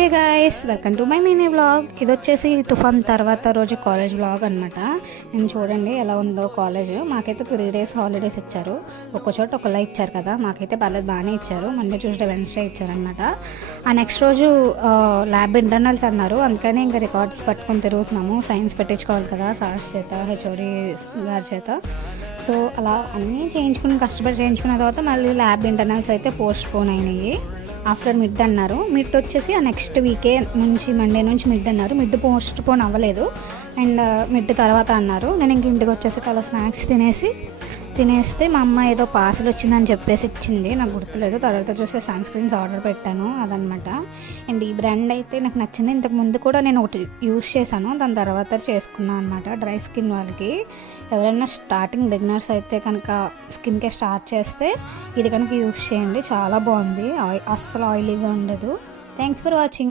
Hey guys, welcome to my mini vlog. ఇది వచ్చేసి తుఫాన్ తర్వాత రోజు కాలేజ్ వ్లాగ్ అనమాట. నేను చూడండి ఎలా ఉందో కాలేజ్. మాకైతే 3 days హాలిడేస్ ఇచ్చారు. ఒక్క చోట ఒకలా ఇచ్చారు కదా, మాకైతే పర్లేదు బాగానే ఇచ్చారు. మండే ట్యూస్డే వెన్స్డే ఇచ్చారనమాట. ఆ నెక్స్ట్ రోజు ల్యాబ్ ఇంటర్నల్స్ అన్నారు. అందుకని ఇంకా రికార్డ్స్ పట్టుకొని తిరుగుతున్నాము. సైన్స్ పెట్టించుకోవాలి కదా సార్స్ చేత, హెచ్ఓడి గారి చేత. సో అలా అన్నీ కష్టపడి చేయించుకున్న తర్వాత మళ్ళీ ల్యాబ్ ఇంటర్నల్స్ అయితే పోస్ట్ పోన్ అయినాయి. ఆఫ్టర్ మిడ్ అన్నారు. మిడ్ వచ్చేసి ఆ నెక్స్ట్ వీకే నుంచి మండే నుంచి మిడ్ అన్నారు. మిడ్ పోస్ట్ పోన్ అవ్వలేదు అండ్ మిడ్ తర్వాత అన్నారు. నేను ఇంక ఇంటికి వచ్చేసి అలా స్నాక్స్ తినేస్తే మా అమ్మ ఏదో పార్సల్ వచ్చిందని చెప్పేసి ఇచ్చింది, నాకు గుర్తులేదు. తర్వాత చూస్తే సన్ స్క్రీన్స్ ఆర్డర్ పెట్టాను అదనమాట. అండ్ ఈ బ్రాండ్ అయితే నాకు నచ్చింది. ఇంతకు ముందు కూడా నేను ఒకటి యూస్ చేశాను, దాని తర్వాత చేసుకున్నాను అనమాట. డ్రై స్కిన్ వాళ్ళకి ఎవరైనా స్టార్టింగ్ బిగినర్స్ అయితే కనుక స్కిన్కే స్టార్ట్ చేస్తే ఇది కనుక యూస్ చేయండి, చాలా బాగుంది. అస్సలు ఆయిలీగా ఉండదు. Thanks for watching.